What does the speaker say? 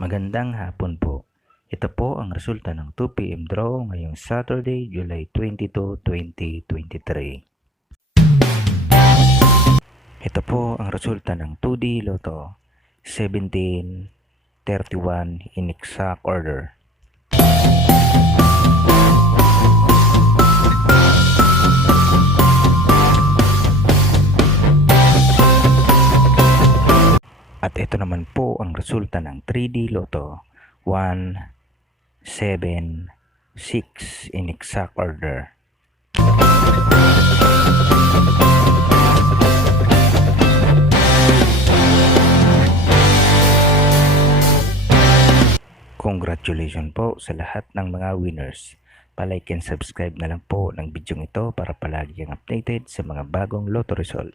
Magandang hapon po. Ito po ang resulta ng 2 PM draw ngayong Saturday, July 22, 2023. Ito po ang resulta ng 2D Lotto 1731 in exact order. At ito naman po ang resulta ng 3D Lotto 176 in exact order. Congratulations po sa lahat ng mga winners. Pa-like and subscribe na lang po ng video ito para palagi kang updated sa mga bagong Lotto result.